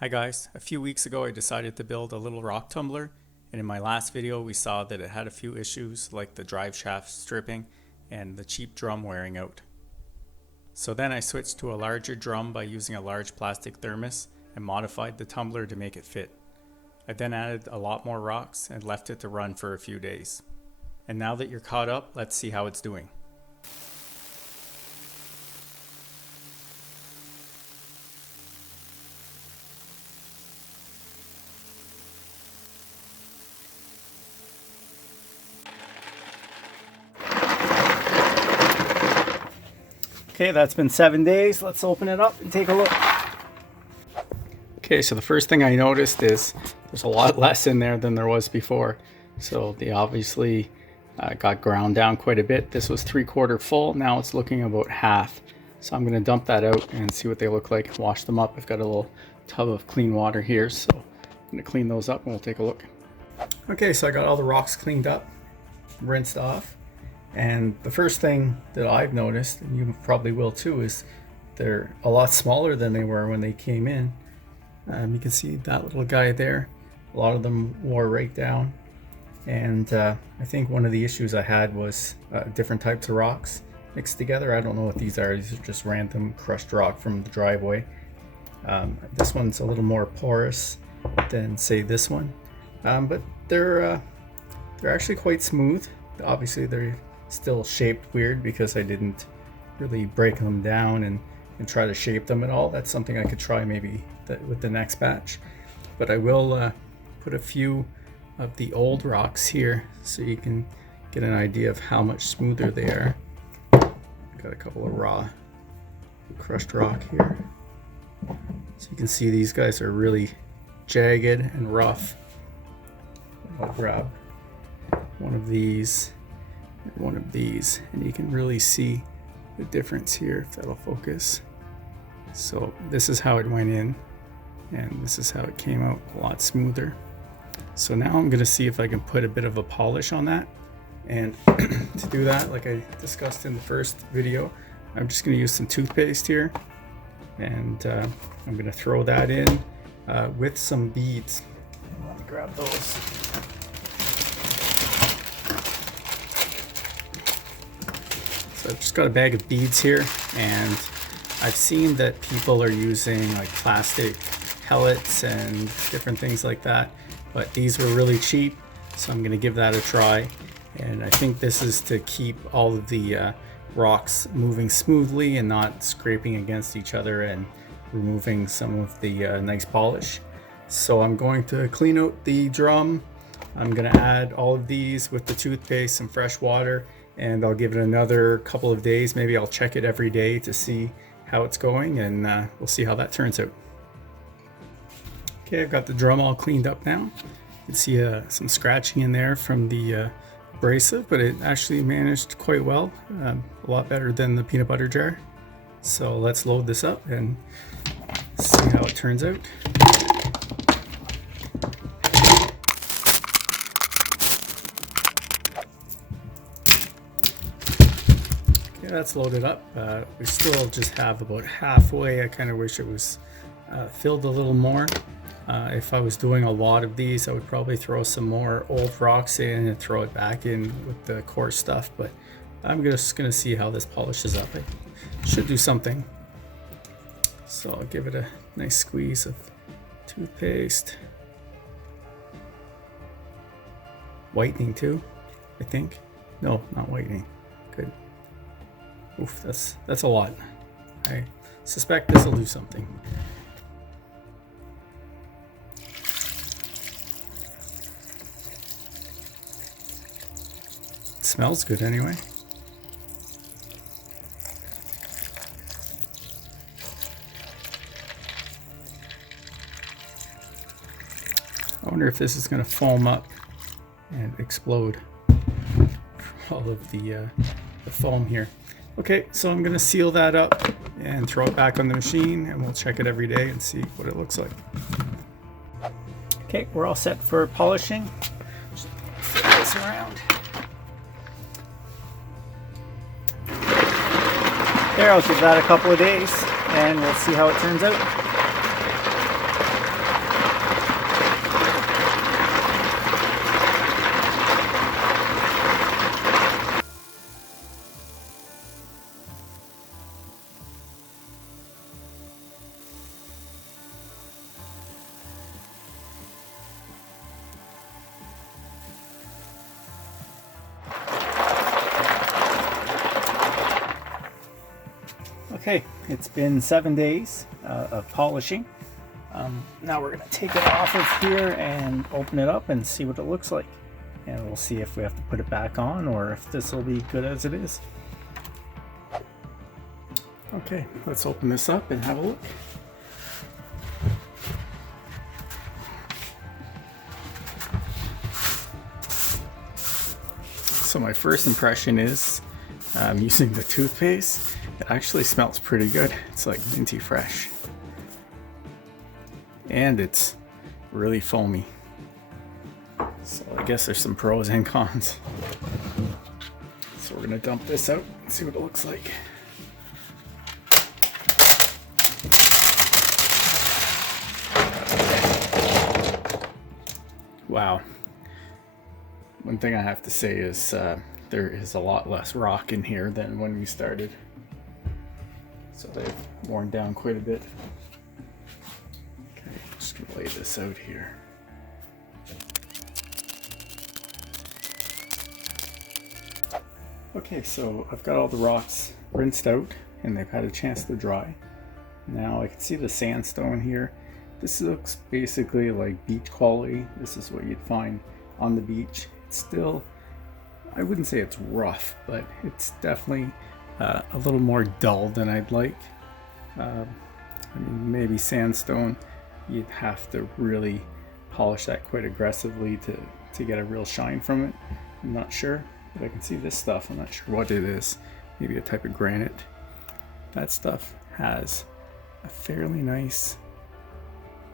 Hi guys, a few weeks ago I decided to build a little rock tumbler, and in my last video we saw that it had a few issues like the drive shaft stripping and the cheap drum wearing out. So then I switched to a larger drum by using a large plastic thermos and modified the tumbler to make it fit. I then added a lot more rocks and left it to run for a few days. And now that you're caught up, let's see how it's doing. Okay, that's been 7 days. Let's open it up and take a look. Okay, so the first thing I noticed is there's a lot less in there than there was before. So they obviously got ground down quite a bit. This was 3/4 full. Now it's looking about half. So I'm gonna dump that out and see what they look like. Wash them up. I've got a little tub of clean water here. So I'm gonna clean those up and we'll take a look. Okay, so I got all the rocks cleaned up, rinsed off. And the first thing that I've noticed, and you probably will too, is they're a lot smaller than they were when they came in. You can see that little guy there. A lot of them wore right down. And I think one of the issues I had was different types of rocks mixed together. I don't know what these are. These are just random crushed rock from the driveway. This one's a little more porous than, say, this one. But they're actually quite smooth. Obviously, they're still shaped weird because I didn't really break them down and try to shape them at all. That's something I could try maybe with the next batch. But I will put a few of the old rocks here so you can get an idea of how much smoother they are. Got a couple of raw crushed rock here. So you can see these guys are really jagged and rough. I'll grab one of these and one of these, and you can really see the difference here if that'll focus. So this is how it went in, and this is how it came out, a lot smoother. So now I'm going to see if I can put a bit of a polish on that, and to do that, like I discussed in the first video, I'm just going to use some toothpaste here, and I'm going to throw that in with some beads. Let me grab those. So I've just got a bag of beads here, and I've seen that people are using like plastic pellets and different things like that, but these were really cheap, so I'm going to give that a try. And I think this is to keep all of the rocks moving smoothly and not scraping against each other and removing some of the nice polish. So I'm going to clean out the drum. I'm going to add all of these with the toothpaste, some fresh water, and I'll give it another couple of days. Maybe I'll check it every day to see how it's going, and we'll see how that turns out. Okay, I've got the drum all cleaned up now. You can see some scratching in there from the abrasive, but it actually managed quite well, a lot better than the peanut butter jar. So let's load this up and see how it turns out. Okay, that's loaded up. We still just have about halfway. I kind of wish it was filled a little more. If I was doing a lot of these, I would probably throw some more old rocks in and throw it back in with the coarse stuff, but I'm just gonna see how this polishes up. It should do something. So I'll give it a nice squeeze of toothpaste. Whitening too, I think. No, not whitening. Good. Oof, that's a lot. I suspect this will do something. Smells good anyway. I wonder if this is going to foam up and explode from all of the foam here. Okay, so I'm going to seal that up and throw it back on the machine, and we'll check it every day and see what it looks like. Okay, we're all set for polishing. Just flip this around. There, I'll give that a couple of days and we'll see how it turns out. Okay, it's been 7 days of polishing. Now we're going to take it off of here and open it up and see what it looks like. And we'll see if we have to put it back on or if this will be good as it is. Okay, let's open this up and have a look. So my first impression is, using the toothpaste, it actually smells pretty good. It's like minty fresh. And it's really foamy. So I guess there's some pros and cons. So we're gonna dump this out and see what it looks like. Wow. One thing I have to say is there is a lot less rock in here than when we started. So they've worn down quite a bit. Okay, just gonna lay this out here. Okay, so I've got all the rocks rinsed out and they've had a chance to dry. Now I can see the sandstone here. This looks basically like beach quality. This is what you'd find on the beach. It's still, I wouldn't say it's rough, but it's definitely a little more dull than I'd like. I mean, maybe sandstone, you'd have to really polish that quite aggressively to get a real shine from it. I'm not sure, but I can see this stuff. I'm not sure what it is. Maybe a type of granite. That stuff has a fairly nice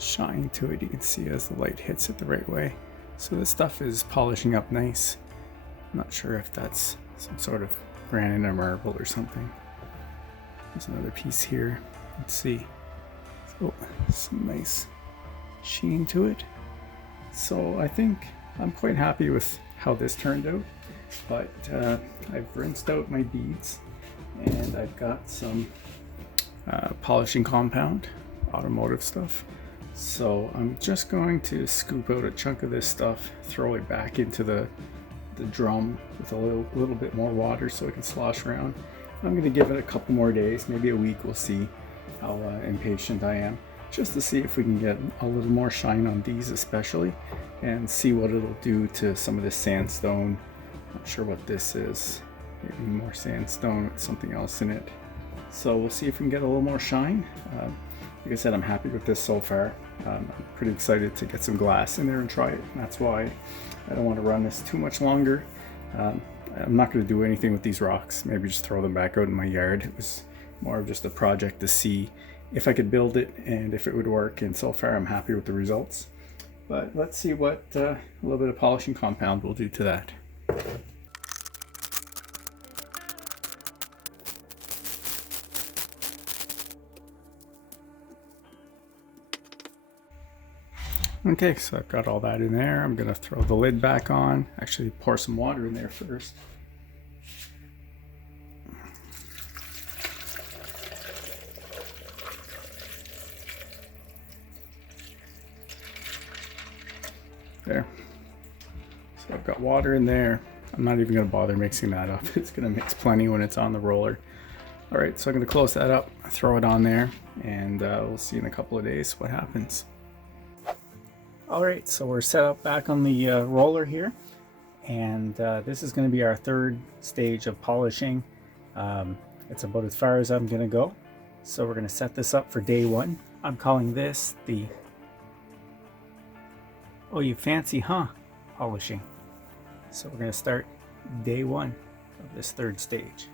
shine to it. You can see as the light hits it the right way. So this stuff is polishing up nice. I'm not sure if that's some sort of granite or marble or something. There's another piece here. Let's see. Oh, some nice sheen to it. So I think I'm quite happy with how this turned out. But I've rinsed out my beads and I've got some polishing compound, automotive stuff. So I'm just going to scoop out a chunk of this stuff, throw it back into the drum with a little bit more water so it can slosh around. I'm going to give it a couple more days, maybe a week. We'll see how impatient I am, just to see if we can get a little more shine on these especially, and see what it'll do to some of this sandstone. Not sure what this is. Maybe more sandstone with something else in it. So we'll see if we can get a little more shine. Like I said, I'm happy with this so far. I'm pretty excited to get some glass in there and try it. And that's why I don't want to run this too much longer. I'm not going to do anything with these rocks. Maybe just throw them back out in my yard. It was more of just a project to see if I could build it and if it would work. And so far, I'm happy with the results. But let's see what a little bit of polishing compound will do to that. Okay, so I've got all that in there. I'm gonna throw the lid back on. Actually, pour some water in there first. There. So I've got water in there. I'm not even gonna bother mixing that up. It's gonna mix plenty when it's on the roller. All right, so I'm gonna close that up, throw it on there, and we'll see in a couple of days what happens. All right, so we're set up back on the roller here, and this is going to be our third stage of polishing. It's about as far as I'm going to go. So we're going to set this up for day one. I'm calling this the, oh, you fancy, huh? Polishing. So we're going to start day one of this third stage.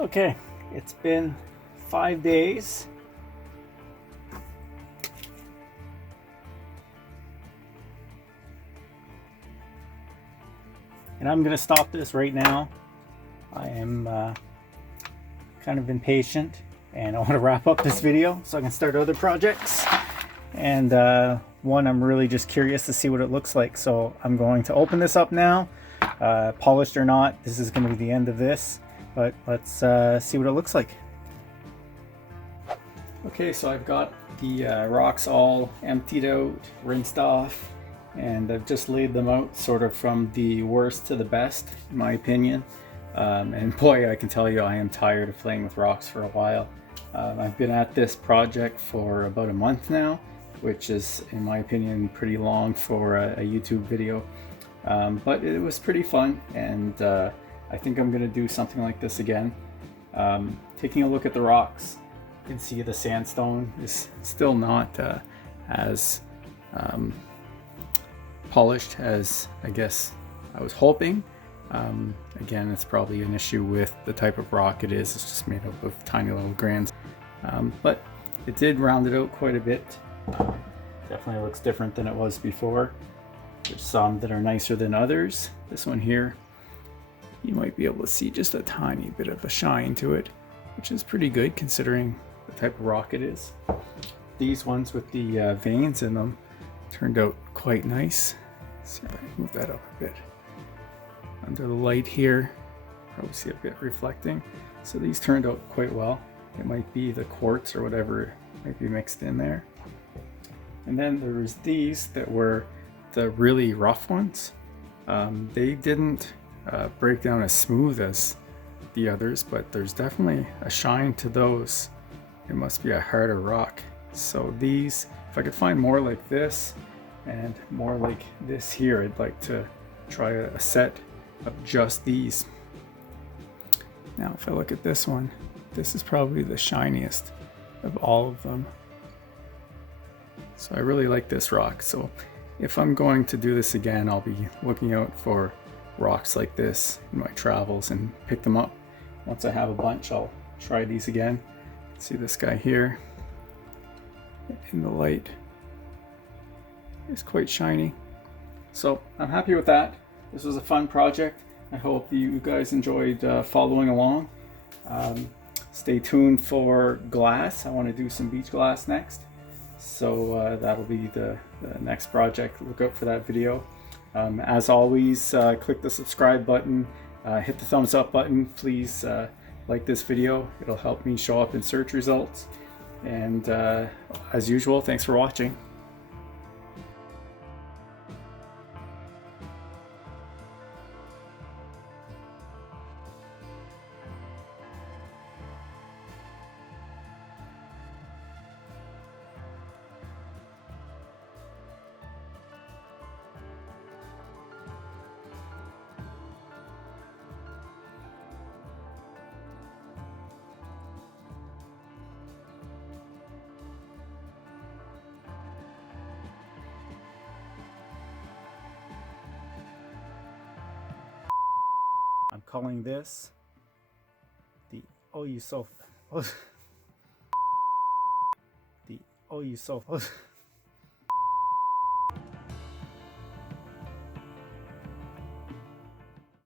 Okay, it's been 5 days. And I'm going to stop this right now. I am kind of impatient and I want to wrap up this video so I can start other projects. and one I'm really just curious to see what it looks like. So I'm going to open this up now. Polished or not, this is going to be the end of this, but let's see what it looks like. Okay, so I've got the rocks all emptied out, rinsed off, and I've just laid them out sort of from the worst to the best, in my opinion. And boy, I can tell you I am tired of playing with rocks for a while. I've been at this project for about a month now, which is, in my opinion, pretty long for a YouTube video. But it was pretty fun, and I think I'm going to do something like this again. Taking a look at the rocks, you can see the sandstone is still not as polished as I guess I was hoping. Again, it's probably an issue with the type of rock it is. It's just made up of tiny little grains. But it did round it out quite a bit. Definitely looks different than it was before. There's some that are nicer than others. This one here, you might be able to see just a tiny bit of a shine to it, which is pretty good considering the type of rock it is. These ones with the veins in them turned out quite nice. Let's see if I can move that up a bit. Under the light here, probably see a bit reflecting. So these turned out quite well. It might be the quartz or whatever might be mixed in there. And then there was these that were the really rough ones. They didn't break down as smooth as the others, but there's definitely a shine to those. It must be a harder rock. So these, if I could find more like this and more like this here, I'd like to try a set of just these. Now if I look at this one, this is probably the shiniest of all of them. So I really like this rock. So if I'm going to do this again, I'll be looking out for rocks like this in my travels and pick them up. Once I have a bunch, I'll try these again. See this guy here in the light. It's quite shiny. So I'm happy with that. This was a fun project. I hope you guys enjoyed following along. Stay tuned for glass. I want to do some beach glass next. So that'll be the next project. Look out for that video. As always, click the subscribe button, hit the thumbs up button. Please like this video. It'll help me show up in search results. And as usual, thanks for watching. I'm calling this the Oh You So the Oh You So